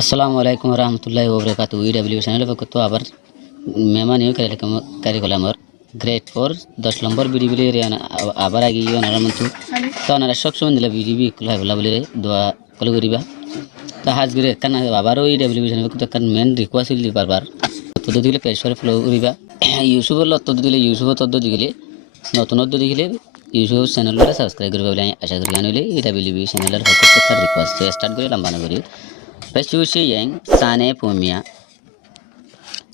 আসসালামু আলাইকুম রহমতুল্লাহি ওবরাকাতু ইডব্লিউ চ্যানেল পক্ষ আবার মেহমান ইউ কারিকুলামর গ্রেড 4 10 নম্বর বিডিবিলি আবার আগে নারামন্তু তো নারা সবসময় দিলা বিডিবি কুলাই বলা বলে দোয়া কল করিবা তা হাজ গরে কান আবারও ইডব্লিউ চ্যানেল পক্ষ কান মেন রিকোয়েস্ট দিলি বারবার তো দিলে পেজরে ফলো করিবা ইউটিউবের লত দিলে ইউটিউব তদ্দ দিলে নতুন দিলে ইউটিউব চ্যানেলটা সাবস্ক্রাইব করবে বলে আশা করি আনলে ইডব্লিউ চ্যানেলের পক্ষ থেকে রিকোয়েস্ট স্টার্ট করে লম্বা করি Pesusi yang sane pumia.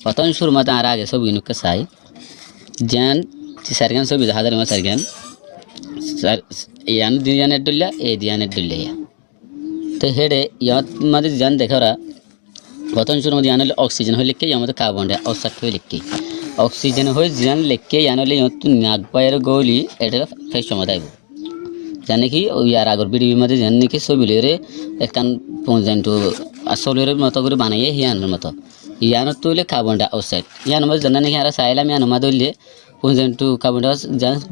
Patun surmata arage so binu kasai. Jan si sargan so bidah hadar ma sargan. Yan diyan edulla e diyan edulla ya. To hede yat made jan dekhara. Patun surmata yanale oxygen hoy likke yamade carbon dioxide hoy likke. Oxygen hoy jan likke yanale yattu nagbayar goli eta fresh madaibu. জানে কি ওই আর আগর ভিডিওর মধ্যে জানে কি ছবিলেরে একখান পঞ্জেন্টু আসলের মতো করে বানাইয়ে হিয়ানোর মতো ইয়ানোর তুলে কার্বন ডাই অক্সাইড ইয়ানোর মধ্যে জানা নাকি আর চাইলাম ইয়ানোর মধ্যে হইলে পঞ্জেন্টু কার্বন ডাই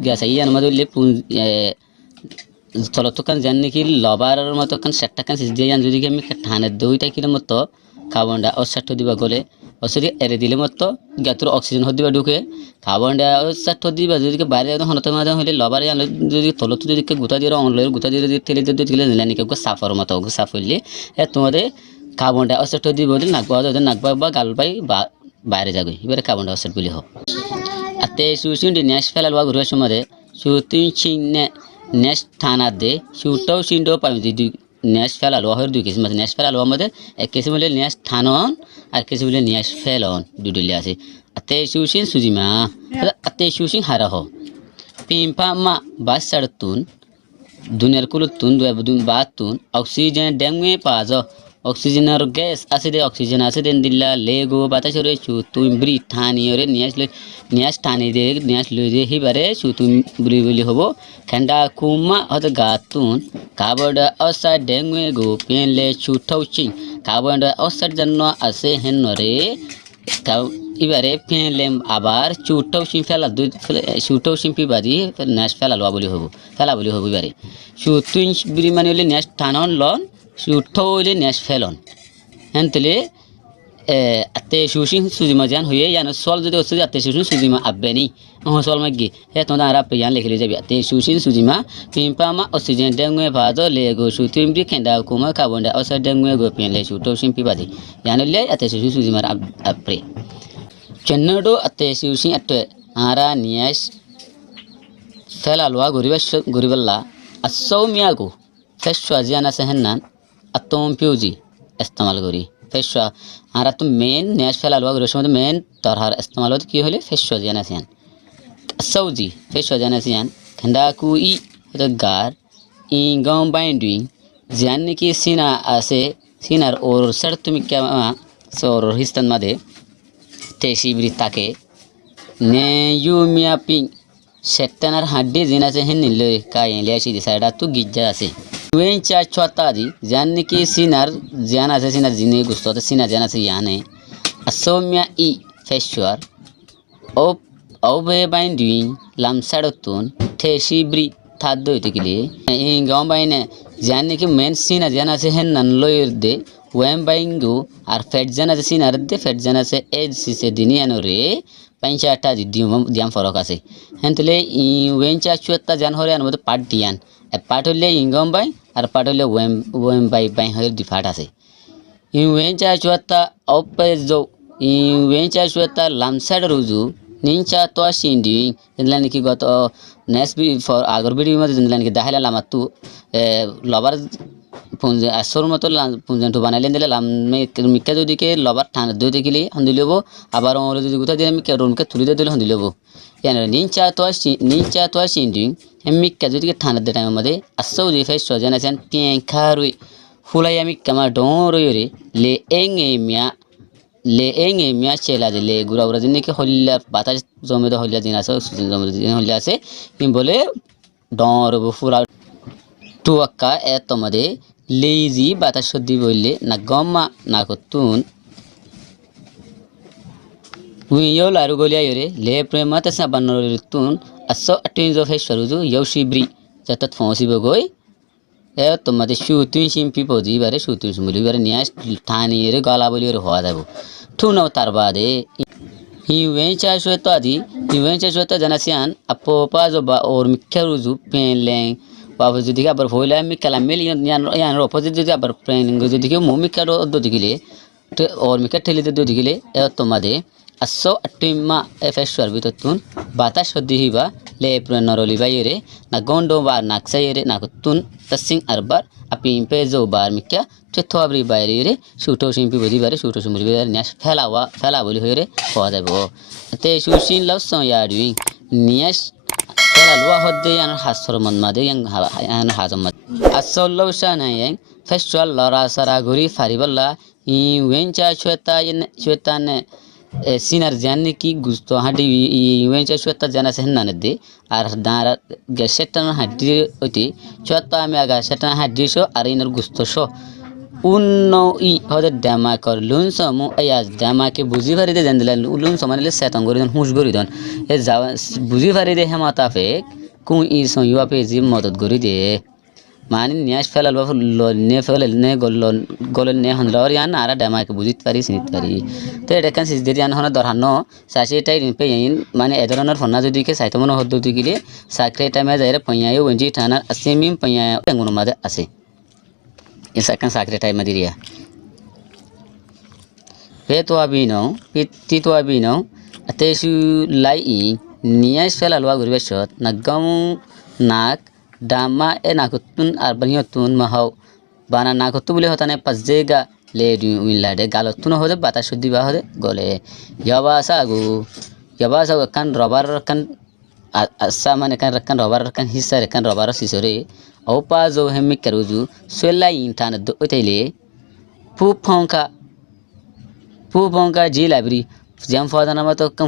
গ্যাস ইয়ানোর মধ্যে হইলে তলতকান জানে নাকি লবারের মতো কান সেটটাকান সিজ দিয়ে যদি আমি ঠানের দুইটা কিলো মতো কার্বন ডাই অক্সাইড দিবা গলে অসরি এরে দিলে মতো গ্যাতুর অক্সিজেন হদিবা ঢুকে কার্বন ডাই অক্সাইড দিবা যদি বাইরে হনতে মাঝে হইলে লবারে যদি তলত যদি গুতা দিয়ে অনলের গুতা দিয়ে তেলে যদি দিলে নিলে নাকি সাফার মতো সাফ হইলে তোমাদের কার্বন ডাই অক্সাইড দিব বলে নাকবা বা গাল পাই বা বাইরে যাবে এবারে কার্বন ডাই অক্সাইড বলি হোক আতে সুসিন্ডি ন্যাশ ফেলালবা ঘুরে সময় সুতিন চিনে ন্যাশ থানা দে সুটাও সিন্ডো পাই যদি ন্যাশ ফেলালো হয় দুই কেজি মানে ন্যাশ ফেলালো আমাদের এক কেজি বলে ন্যাশ থানন আর কেজি বলে ন্যাশ ফেলন দুডলি আছে আতে সুসিন সুজিমা আতে সুসিন হারা হ পিম্পা মা বাস সাড়তুন দুনিয়ার কুলতুন দুন বাতুন অক্সিজেন ডেঙ্গে পাজ অক্সিজেনের গ্যাস আছে দে অক্সিজেন আছে দেন দিল্লা লেগো বাতাস রে চু তুই ব্রি ঠানি রে নিয়াস ঠানি দে নিয়াস লই দে হিবারে চু তুই ব্রি বলি হবো খেন্ডা কুমা হতে গাতুন কার্বন ডাই অক্সাইড ডেঙ্গে গো পেনলে চু ঠাউচিং কার্বন ডাই অক্সাইড জন্য আছে হেন রে এবারে পেনলে আবার চুটাও সিম ফেলা দুই চুটাও সিম পিবাদি ন্যাস ফেলা লওয়া বলি হবো ফেলা বলি হবো এবারে চু তুই ব্রি মানে হলে ন্যাস টানন লন সুঠাও হইলে ন্যাস ফেলন হ্যাঁ তাহলে আতে সুসিং সুজিমা জান হয়ে জানো সল যদি ওসে আতে সুসিং সুজিমা আব্বে নি সল মাগি হে তোমরা আর আপে জান লিখলে যাবি আতে সুসিং সুজিমা পিম্পামা অক্সিজেন ডেঙ্গে ভাজো লেগো সুতিমবি খেন্ডা কুমা কার্বন ডাই অক্সাইড ডেঙ্গে গো পেনলে সুটো সিম্পি বাদি জানলে আতে সুসিং সুজিমা আপরে চেন্নডো আতে সুসিং আতে আরা নিয়াস ফেলালওয়া গরিবাল্লা আসৌ মিয়াগো ফেসওয়া জানা সেহেন্নান আতম পিউজি ইস্তেমাল করি ফেসওয়া আর তো মেন ন্যাশ ফেলালওয়া গরির সময় মেন তরহার ইস্তেমাল হতে কি হলে ফেসওয়া জানা সেন সৌজি ফেসওয়া জানা সেন খন্ডা কুই হতে গার ইংগম বাইন্ডিং জান কি সিনা আছে সিনার ওর সর তুমি কে সর হিস্তান মাদে তেসি বৃতাকে নে ইউ মিয়াপিং সেটানার হাড্ডি জিনা আছে হেন নিলে কাই লিয়াছি দিসাইডা তো গিজ্জা আছে ওয়েন চা ছতা দি জানি কি সিনার জান আছে সিনার জিনে গুস্ত আছে সিনা জান আছে ইয়ানে আসমিয়া ই ফেসওয়ার ওবে বাইন্ডিং লামসাডতুন ঠেসি ব্রি থাদ্দ হইতে গেলে এই গাঁও বাইনে জানি কি মেন সিনা জান আছে হেন নান লয়ের দে ওয়েম বাইঙ্গু আর ফেট জান আছে সিনার দে ফেট জান আছে এজ সিসে দিনিয়ানো রে পাঁচটা দিয়াম ফরক আছে হ্যাঁ তাহলে ওয়েন চা ছতা জান হরে আন মতো পাট দিয়ান পাট হইলে ইংগম বাই আর পাট হইলে ওয়েম বাই হয়ে ডিফার্ট আছে ওয়েন চা ছতা অপে যো ওয়েন চা ছতা লামসাড রুজু নিঞ্চা তো সিন্ডি যেন কি গত নেক্সট ফর আগর ভিডিও মধ্যে যেন কি দেখাইলা লামাতু লবার পুঞ্জে আসর মতো পুঞ্জেন্টু বানাইলেন দিলে লাম মিকা যদি কে লবার ঠান্ডা দইতে গেলে হন্দি লব আবার অমর যদি গুতা দিয়ে মিকা রুমকে তুলি দিলে হন্দি লব কেন নিঞ্চা তো সিন্ডিং মিকা যদি ঠান্ডা দে টাইম মধ্যে আসও যে ফেস সজান আছেন টিং খারুই ফুলাই আমি কামা ডরই রে লে এং মিয়া চেলা দে লে গুড়া গুড়া জিনিকে হল্লা বাতাস জমে দে হল্লা দিন আছে জমে দিন হল্লা আছে কি বলে ডর ফুরা টুয়াক্কা এ তোমাদের লেজি বাতাস সর্দি বললে না গম্মা না করতুন উইও লারু গলিয়া রে লে প্রেমাতে সাবান্নতুন আসো আটিন জো ফেস সরুজু ইউসি ব্রি যতত ফসিব গই এ তোমাদের সুতুই শিম্পি পজি বারে সুতুই শিম্পি বারে নিয়ে ঠানি রে গলা বলি রে হওয়া যাবো ঠুনো তার বাদে hiwencha shweta di hiwencha shweta janasian apo pazo ba or mikharuzu penleng babu judi ka bar hoila mikala million yan ro opposite judi abar pen judi ke mo mikaro do digile or mikha theli do digile e tomade asso atima efeshwar bitotun batas hoddi hiba le pranaroli bayere na gondo ba naksayere na kutun tasing arbar api impezo bar mikha চথোয়াবরি বাইরে রে সুটো শিম্পি বদি বারে সুটো শিম্পি বারে নিয়াস ফেলা বলি হয়ে রে হওয়া যাব তে সুসিন লসন ইয়াডুই নিয়াস ফেলা লওয়া হদ্দে ইয়ান হাসর মন মাদে ইয়ান হাজম মাদ আসল লওসা নাই ইয়ান ফেস্টুয়াল লরা সারা ঘুরি ফারিবল্লা ই ওয়েনচা চুয়েতানে সিনার জানি কি গুস্তো হাডি ই ওয়েনচা চুয়েতা জানা সেহনানে দে আর দাঁড়া সেটান হাডি ওতি চুয়েতা আমি আগা সেটান হাডি শো আর ইনার গুস্তো শো uno i hode dama kor lun samu ayaz dama ke buzi bari de jandela lun samanile setan gori don hush gori don e buzi bari de hemata fe kun i son yuwa pe jim modot gori de mani niash felal wa ne felal ne gol ne handlor yan ara dama ke buzi pari sinit pari to eta kan sis de yan hona dorhano sase tai rin pe yin mane edoronor fonna jodi ke saitomono hoddo digile sakre time jaire panyayo wenji thana asemim panyayo enguno made ase isa kan sakre time madiria peto abino tito abino atesu lai nias fela lwa gurbe shot nagam nak dama e nakutun arbaniotun mahau bana nakutu bole hotane pazega le winlade galotun hode bata suddi ba hode gole yabasa kan robar kan asa mane kan robar kan hissa kan robar sisore opa zo hemmi karuju swela intana do otele puponka ji library jam fodana mato kam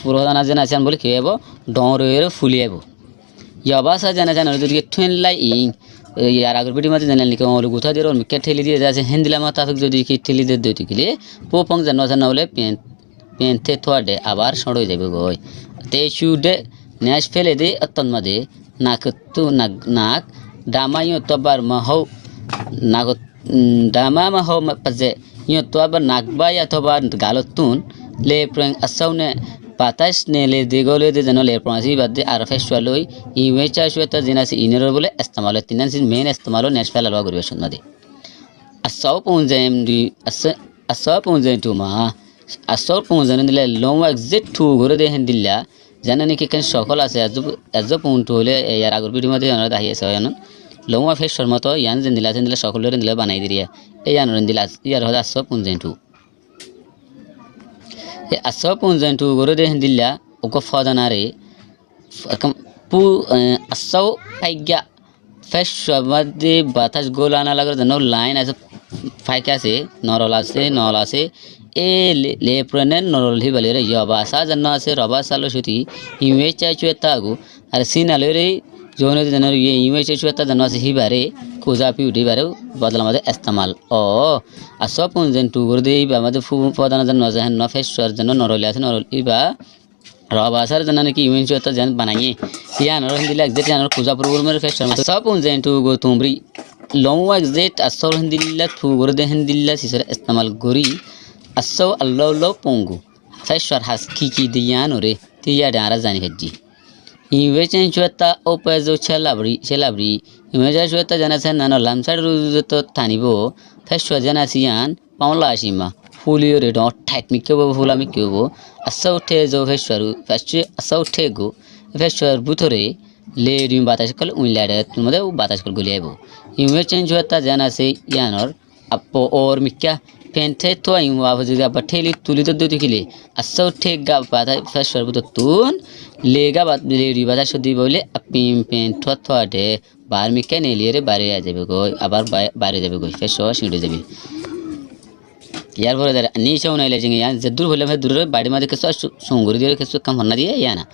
furodana jana chan bole kebo donro fuliebo yabasa jana jana durge twen lai यार अगर video में जानले के और गुथा देरो मिके ठेली दिए जासे हिंदिला माता फिक जदी की ठेली दे देती के लिए पोपंग जनो जनवले पेन थे थोड़े आबार सड़ो जाबे गय ते शुडे नेश फेले दे अतन मदे नाकतु नाक दामायो तबार महौ नाग दामा महौ पजे यो तबार नागबा या तबार गालतुन ले प्रंग असौने patas nele digole de janole pronasi badde arfeshwaloi iwecha shweta jinasi inero bole istamalo tinansin main istamalo nashfal alwa gurbe shunmade asaw ponjem di asaw ponjem tuma asaw ponjem dile long exit to gore de hendilla janani ki kan সকল আছে আজ পন্টু হলে ইয়ার আগর video মধ্যে আমরা দাহি আছে জানেন long ফেশর মতো ইয়ান জেন্দিলা সকলের দিলে বানাই দিরিয়া এই ইয়ান দিলা ইয়ার হলো আসাw ponjem tu asaw ponjem tu gore de hendilla uko fadanare kam pu asaw paigya feshwa badde batas golana lagar jano line as faika se norol ase e le prenen norol hi balere yabasa janna ase rabasa lo shuti imecha chuetagu ar sinalere jone janor ye imecha chueta janna ase hi bare koza pi uti bare badala made istemal o asaw ponjem tu gore de ba made fu fadana janna jahan no feshwar janna norol ase norol iba rabasar janna ki imecha chueta jan banaiye ya norol hindila exact janor koza program mer feshwar asaw ponjem tu go tumri long exit asaw hindila tu gore de hindila sisar istemal gori asaw allo pongu feshwar has ki diyanore tiya dara jani hajji iwechen chueta opezo chelabri imeja chueta janasa nano lamsad ruzo tanibo feshwar janasian paula ashima fulio re dot tight mikebo fula mikebo asaw tezo feshwaru feshwe asaw tego feshwar butore le rim batas kal unlade tumade batas kal goliebo iwechen chueta janase yanor appo or mikya pente to ayu abajuga batheli tulido dukile asaw thega bata feshwar butotun lega bat leri bata sodi bole apim pen thode bar mikya ne liere bare a jabe go abar bare jabe go feshwar sinde jabe यार बोले दर नीचे उन्हें ले जाएंगे यार जद्दूर बोले मैं दूर बाड़ी में देखो सोंगुरी दिए किसको कम होना दिए या ना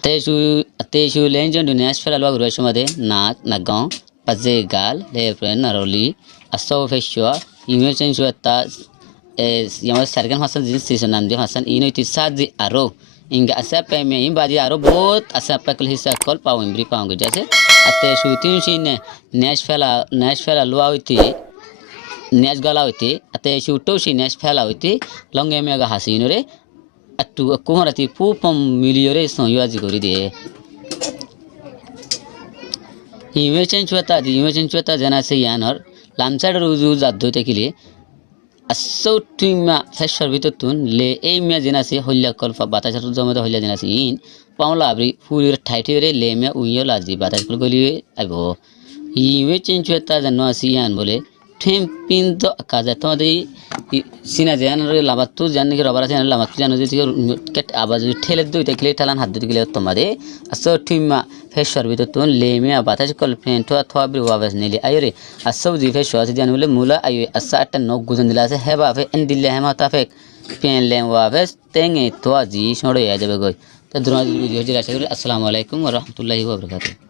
तेजू लेंजन दुनियाश फैला लोग रोशो में दे नाक नगांव पजे गाल ले प्रेन नरोली असो फेशियो इमेजन जो आता यहाँ सरगन हसन जिन सीजन नाम दिया हसन इन्हें तीसरा दी आरो इनका असर पे में इन बाजी आरो बहुत असर पे कल हिस्सा कल पाऊँ इम्बरी पाऊँगे जैसे আতে শুতিন সিনে নেশ ফেলা লুয়া হইতে নেশ গলা হইতে আতে শুটও সি নেশ ফেলা হইতে লঙ্গে মেগা হাসিনরে একটু কুমারাতি পুপম মিলিয়রে সইয়াজি করে দিয়ে ইমেচেন চুয়াতা জানা সে ইয়ানর লামসাড রুজু জাত ধইতে কিলে আসৌ তুইমা ফেসর ভিতর তুন লে এই মিয়া জেনাসি হল্লা কলফা বাতাস জমা হল্লা জেনাসি ইন পাওলা আবরি ফুলের ঠাইঠে লে মিয়া উইও লাজি বাতাস কল গলি আইবো ইমেচেন চুয়াতা জানো আসি ইয়ান বলে ঠেম পিন তো কাজা তোমাদের সিনা জানার লাভাত্তু জানি কি রবার আছে লাভাত্তু জানো যে কেট আবার যদি ঠেলে দুইটা কিলে ঠালান হাত দুই কিলে তোমাদের আসো ঠিমা ফেসর ভিতর তুন লেমিয়া বাতাস কল ফ্রেন্ট অথবা বি ওয়াবাস নিলে আইরে আসো জি ফেসর আছে জানি বলে মুলা আই আসা একটা নক গুজন দিলা আছে হেবা ফে এন দিলে হেমা তাফে পেন লেম ওয়াবাস তেঙ্গে তো জি সড়ে যাবে গই তো দুরা ভিডিও জি আসসালামু আলাইকুম ওয়া রাহমাতুল্লাহি ওয়া বারাকাতুহু।